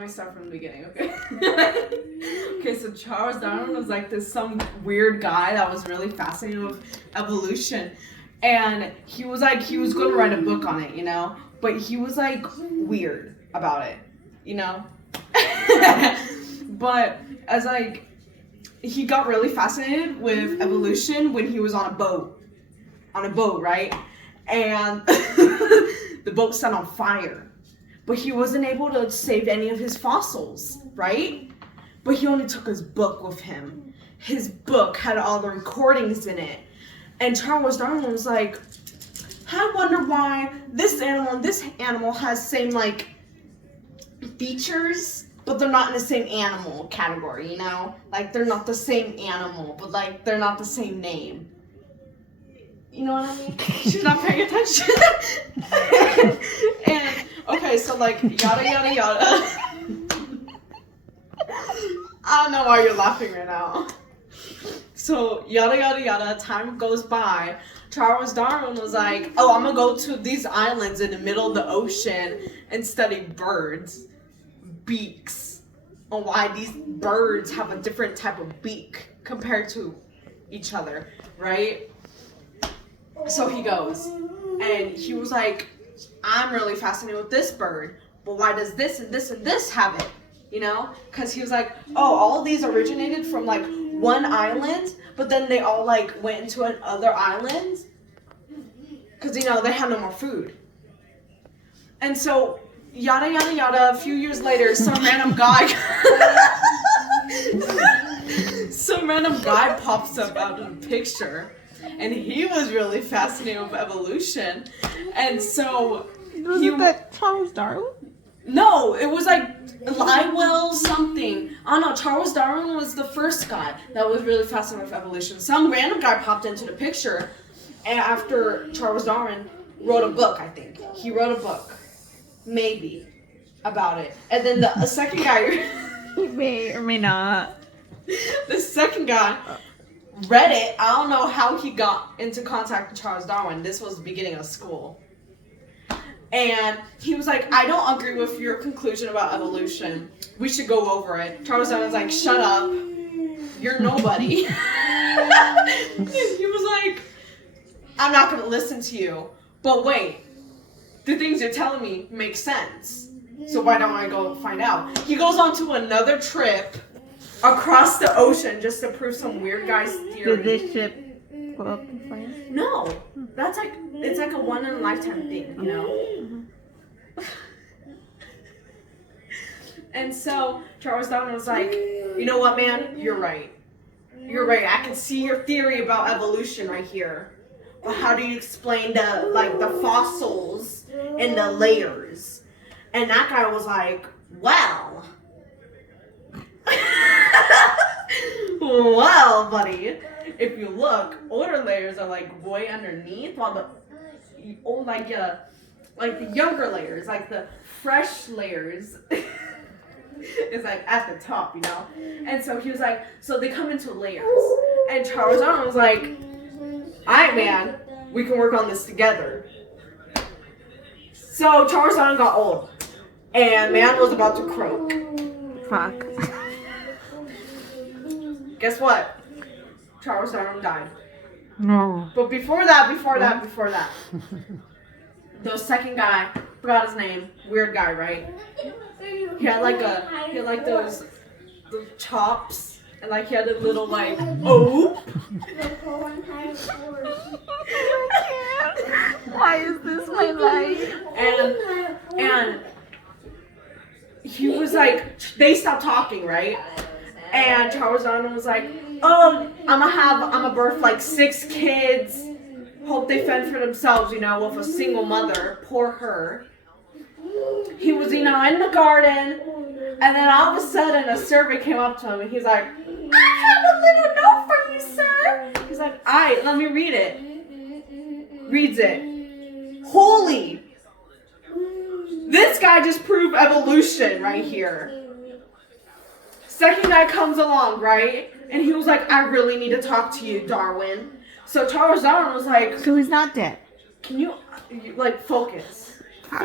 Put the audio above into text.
Let me start from the beginning, okay? Okay, so Charles Darwin was like this some weird guy that was really fascinated with evolution. And he was going to write a book on it, But he was like weird about it, you know? But as like he got really fascinated with evolution when he was on a boat. Right? And the boat set on fire. But he wasn't able to save any of his fossils, right? But he only took his book with him. His book had all the recordings in it. And Charles Darwin was like, I wonder why this animal and this animal has same like features, but they're not in the same animal category, Like they're not the same animal, but like they're not the same name. You know what I mean? She's not paying attention. And okay, so like yada yada yada. I don't know why you're laughing right now. So yada yada yada, time goes by. Charles Darwin was like, oh, I'm gonna go to these islands in the middle of the ocean and study birds' beaks, and why these birds have a different type of beak compared to each other, right? So he goes, and he was like, I'm really fascinated with this bird, but why does this and this and this have it? Because he was like, oh, all of these originated from like one island, but then they all like went into another island because they had no more food. And so yada yada yada, a few years later, some random guy pops up out of the picture. And he was really fascinated with evolution. And so Wasn't that Charles Darwin? No, it was like Lyell something. I don't know, Charles Darwin was the first guy that was really fascinated with evolution. Some random guy popped into the picture, and after Charles Darwin wrote a book, I think. He wrote a book. Maybe. About it. And then the second guy He may or may not. the second guy read it. I don't know how he got into contact with Charles Darwin. This was the beginning of school. And he was like, I don't agree with your conclusion about evolution. We should go over it. Charles Darwin was like, shut up. You're nobody. He was like, I'm not going to listen to you. But wait, the things you're telling me make sense. So why don't I go find out? He goes on to another trip across the ocean just to prove some weird guy's theory. Did this ship go up in flames? No, it's like a one in a lifetime thing, And so Charles Darwin was like, you know what, man? You're right. I can see your theory about evolution right here. But how do you explain the fossils and the layers? And that guy was like, well, well, buddy, if you look, older layers are like way underneath, while the younger layers, like the fresh layers, is like at the top, And so he was like, so they come into layers. And Charles Darwin was like, alright, man, we can work on this together. So Charles Darwin got old, and man was about to croak. Fuck. Guess what? Charles Darwin died. No. But before that, the second guy, forgot his name, weird guy, right? He had those chops, and like he had a little like, oh. Why is this my life? And he was like, they stopped talking, right? And Charles Darwin was like, oh, I'm gonna birth like 6 kids. Hope they fend for themselves, with a single mother. Poor her. He was, in the garden, and then all of a sudden a servant came up to him, and he's like, I have a little note for you, sir. He's like, alright, let me read it. Reads it. Holy! This guy just proved evolution right here. Second guy comes along, right? And he was like, I really need to talk to you, Darwin. So Charles Darwin was like, So he's not dead. can you, focus?